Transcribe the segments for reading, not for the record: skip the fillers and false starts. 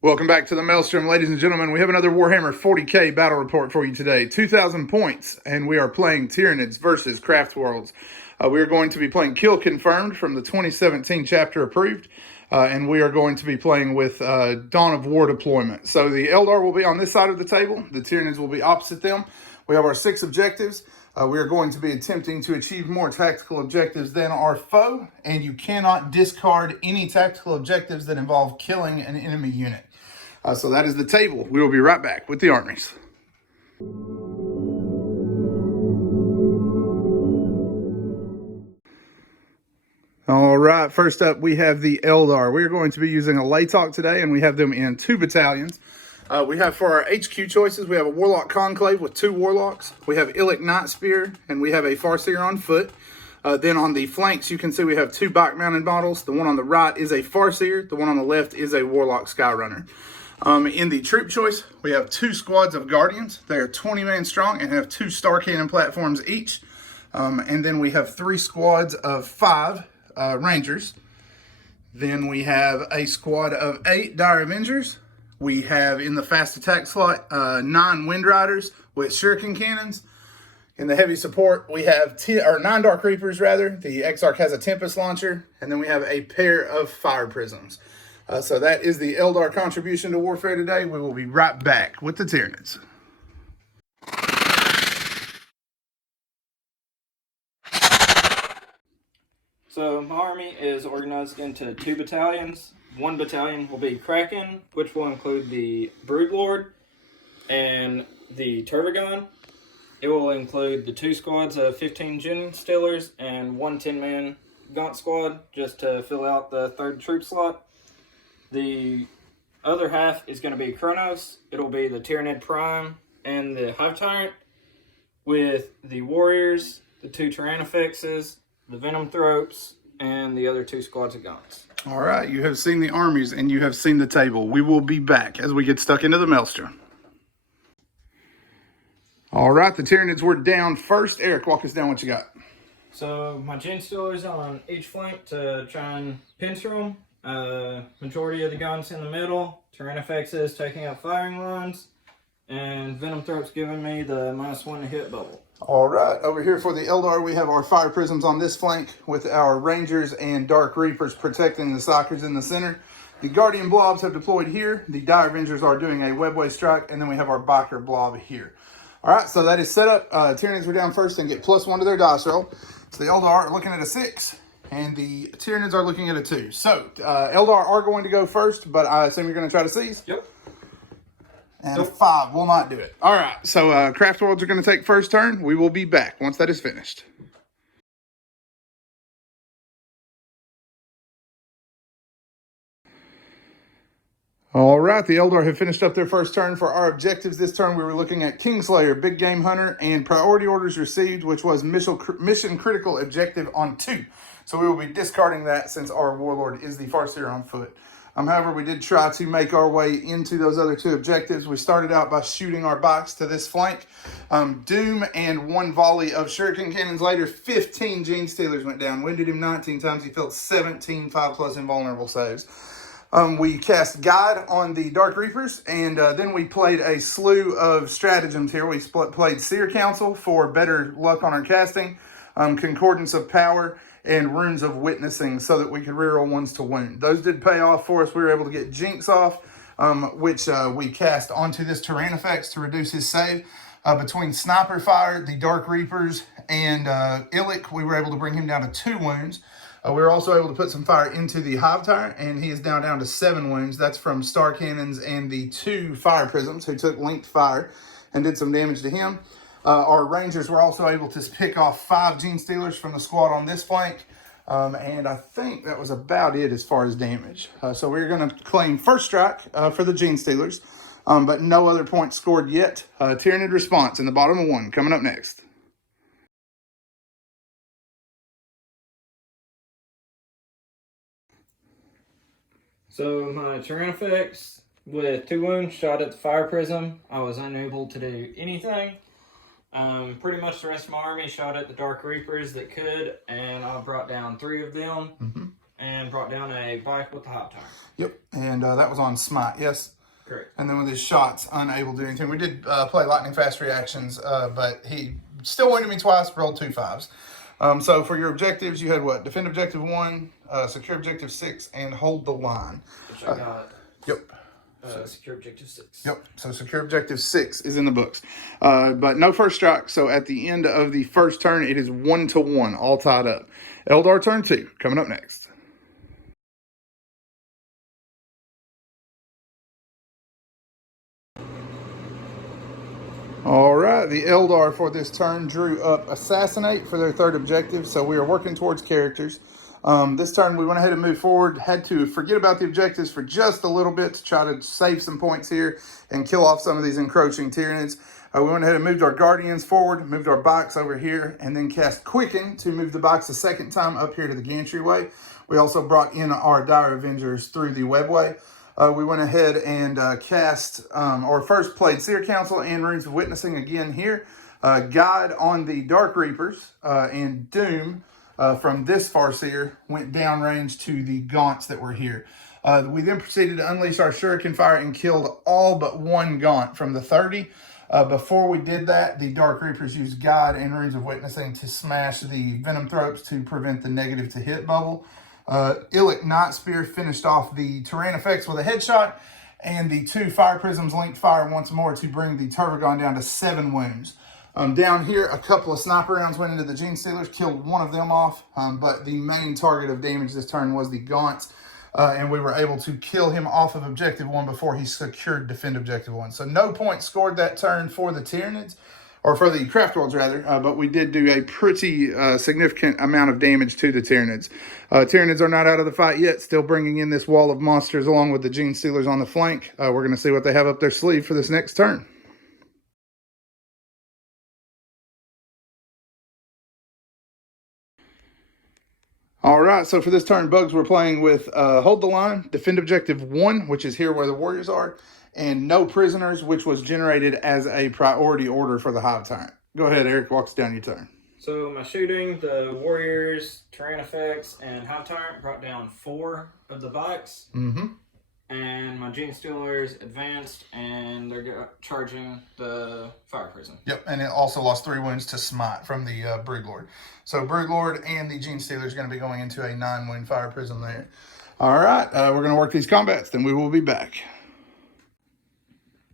Welcome back to the Maelstrom, ladies and gentlemen. We have another Warhammer 40k battle report for you today. 2,000 points, and we are playing Tyranids versus Craftworlds. We are going to be playing Kill Confirmed from the 2017 chapter approved, and we are going to be playing with Dawn of War deployment. So the Eldar will be on this side of the table. The Tyranids will be opposite them. We have our 6 objectives. We are going to be attempting to achieve more tactical objectives than our foe, and you cannot discard any tactical objectives that involve killing an enemy unit. So that is the table. We will be right back with the armies. All right, first up we have the Eldar. We are going to be using a Laytalk today, and we have them in 2 battalions. We have for our HQ choices, we have a Warlock Conclave with 2 Warlocks. We have Illic Night Spear, and we have a Farseer on foot. Then on the flanks, you can see we have 2 bike-mounted models. The one on the right is a Farseer. The one on the left is a Warlock Skyrunner. In the troop choice, we have 2 squads of Guardians. They are 20-man strong and have 2 Star Cannon platforms each. And then we have 3 squads of 5 Rangers. Then we have a squad of 8 Dire Avengers. We have in the fast attack slot 9 Wind Riders with Shuriken Cannons. In the heavy support, we have 9 Dark Reapers, rather. The Exarch has a Tempest Launcher. And then we have a pair of Fire Prisms. So that is the Eldar contribution to warfare today. We will be right back with the Tyranids. So my army is organized into 2 battalions. 1 battalion will be Kraken, which will include the Broodlord and the Turvagon. It will include the 2 squads of 15 Gin Stealers and 1 10-man Gaunt squad, just to fill out the 3rd troop slot. The other half is going to be Kronos. It'll be the Tyranid Prime and the Hive Tyrant, with the Warriors, the 2 Tyrannofexes, the Venom Thropes, and the other 2 squads of Gaunts. All right, you have seen the armies and you have seen the table. We will be back as we get stuck into the Maelstrom. All right, the Tyranids were down first. Eric, walk us down what you got. So my Gin Stealers on each flank to try and pincer them. Majority of the guns in the middle. Tyrannofexes taking out firing lines. And Venom Thropes giving me the -1 to hit bubble. All right, over here for the Eldar, we have our Fire Prisms on this flank with our Rangers and Dark Reapers protecting the Psykers in the center. The Guardian Blobs have deployed here. The Dire Avengers are doing a webway strike, and then we have our Biker Blob here. All right, so that is set up. Tyranids were down first and get +1 to their dice roll. So the Eldar are looking at a 6, and the Tyranids are looking at a 2. So Eldar are going to go first, but I assume you're going to try to seize? Yep. And a 5 will not do it. All right, so Craftworlds are going to take first turn. We will be back once that is finished. All right, the Eldar have finished up their first turn. For our objectives this turn, we were looking at Kingslayer, Big Game Hunter, and priority orders received, which was mission critical objective on 2. So we will be discarding that since our Warlord is the Farseer on foot. However, we did try to make our way into those other 2 objectives. We started out by shooting our bikes to this flank. Doom and 1 volley of Shuriken Cannons later, 15 Gene Stealers went down. Winded him 19 times. He felt 17 5+ invulnerable saves. We cast Guide on the Dark Reapers, and then we played a slew of stratagems here. We played Seer Council for better luck on our casting, Concordance of Power, and Runes of Witnessing so that we could reroll 1s to wound. Those did pay off for us. We were able to get Jinx off, which we cast onto this Tyrannofex to reduce his save. Between Sniper Fire, the Dark Reapers, and Illic, we were able to bring him down to 2 wounds. We were also able to put some fire into the Hive Tyrant, and he is now down to 7 wounds. That's from Star Cannons and the 2 Fire Prisms, who took linked fire and did some damage to him. Our Rangers were also able to pick off 5 Gene Stealers from the squad on this flank. And I think that was about it as far as damage. So we're going to claim first strike for the Gene Stealers, but no other points scored yet. Tyranid response in the bottom of 1 coming up next. So my Tyrannofex with 2 wounds shot at the Fire Prism. I was unable to do anything. Pretty much the rest of my army shot at the Dark Reapers that could, and I brought down 3 of them. and brought down a bike with the Hive Tyrant. Yep, and that was on Smite, yes? Correct. And then with his shots, unable to do anything. We did play lightning fast reactions, but he still wounded me twice, rolled 2 5s. So for your objectives, you had what? Defend objective 1, secure objective 6, and hold the line. Which I got. Yep. Secure objective 6. Yep. So secure objective 6 is in the books, but no first strike. So at the end of the first turn, it is 1-1, all tied up. Eldar turn 2 coming up next. All right, the Eldar for this turn drew up Assassinate for their third objective, so we are working towards characters. This turn we went ahead and moved forward, had to forget about the objectives for just a little bit to try to save some points here and kill off some of these encroaching Tyranids. We went ahead and moved our Guardians forward, moved our bikes over here, and then cast Quicken to move the bikes a second time up here to the Gantryway. We also brought in our Dire Avengers through the webway. We went ahead and cast, or first played Seer Council and Runes of Witnessing again here. Guide on the Dark Reapers, and Doom from this Farseer went downrange to the Gaunts that were here. We then proceeded to unleash our Shuriken Fire and killed all but one Gaunt from the 30. Before we did that, the Dark Reapers used Guide and Runes of Witnessing to smash the Venom Throats to prevent the negative to hit bubble. Illic Night Spear finished off the terrain effects with a headshot, and the 2 Fire Prisms linked fire once more to bring the Turvagon down to 7 wounds. Down here, a couple of sniper rounds went into the Gene Stealers, killed one of them off, but the main target of damage this turn was the Gaunts, and we were able to kill him off of Objective 1 before he secured Defend Objective 1. So no points scored that turn for the Tyranids, or for the Craftworlds rather, but we did do a pretty significant amount of damage to the Tyranids. Tyranids are not out of the fight yet, still bringing in this wall of monsters along with the Gene Stealers on the flank. We're going to see what they have up their sleeve for this next turn. All right, so for this turn, Bugs, we're playing with Hold the Line, Defend Objective 1, which is here where the Warriors are, and No Prisoners, which was generated as a priority order for the Hive Tyrant. Go ahead, Eric, walk us down your turn. So my shooting, the Warriors, terrain effects, and Hive Tyrant brought down 4 of the bikes. And my Gene Stealers advanced, and they're charging the Fire Prison. Yep, and it also lost 3 wounds to Smite from the Broodlord. So Broodlord and the Gene Stealers are going to be going into a 9-wound Fire Prison there. All right, we're going to work these combats, then we will be back.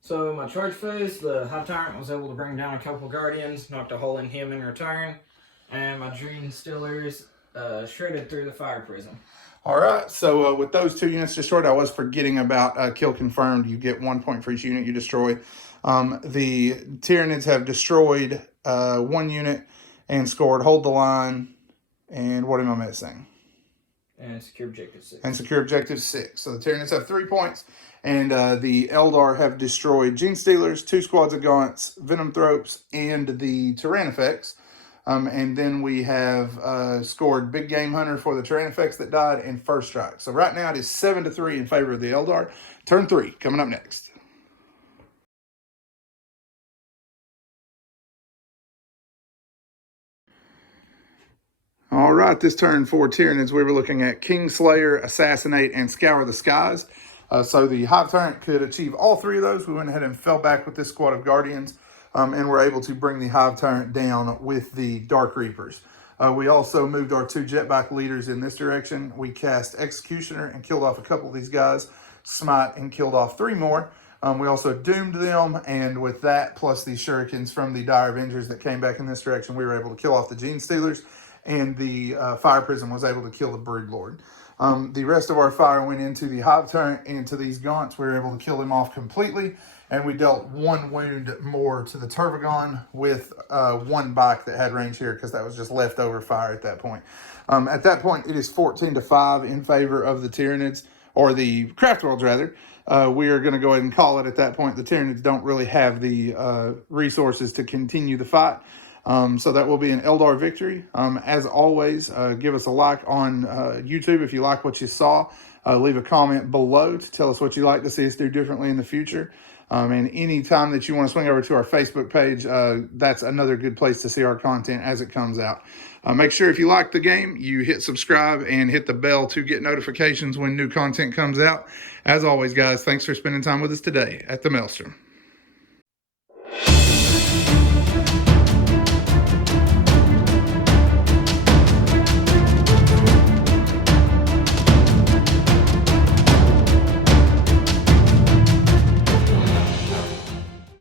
So my charge phase, the Hive Tyrant was able to bring down a couple Guardians, knocked a hole in him in return, and my Gene Stealers shredded through the Fire Prison. All right, so with those 2 units destroyed, I was forgetting about kill confirmed. You get 1 point for each unit you destroy. The Tyranids have destroyed 1 unit and scored Hold the Line, and what am I missing? And secure objective 6. And secure objective 6. So the Tyranids have 3 points, and the Eldar have destroyed Gene Stealers, 2 squads of Gaunts, Venom Throats, and the Terrain Effects. And then we have scored Big Game Hunter for the terrain effects that died and First Strike. So right now it is 7-3 in favor of the Eldar. Turn 3 coming up next. All right, this turn for Tyranids, we were looking at Kingslayer, Assassinate, and Scour the Skies. So the Hive Tyrant could achieve all 3 of those. We went ahead and fell back with this squad of Guardians. And we're able to bring the Hive Tyrant down with the Dark Reapers. We also moved our 2 jetbike leaders in this direction. We cast Executioner and killed off a couple of these guys, Smite and killed off 3 more. We also doomed them, and with that, plus the Shurikens from the Dire Avengers that came back in this direction, we were able to kill off the Gene Stealers, and the Fire Prism was able to kill the Broodlord. The rest of our fire went into the Hive Tyrant and to these Gaunts. We were able to kill them off completely, and we dealt 1 wound more to the Turvagon with 1 bike that had range here because that was just leftover fire at that point. At that point, it is 14-5 in favor of the Tyranids, or the Craftworlds rather. We are going to go ahead and call it at that point. The Tyranids don't really have the resources to continue the fight. So that will be an Eldar victory. As always, give us a like on YouTube if you like what you saw. Leave a comment below to tell us what you'd like to see us do differently in the future. And any time that you want to swing over to our Facebook page, that's another good place to see our content as it comes out. Make sure if you like the game, you hit subscribe and hit the bell to get notifications when new content comes out. As always, guys, thanks for spending time with us today at the Maelstrom.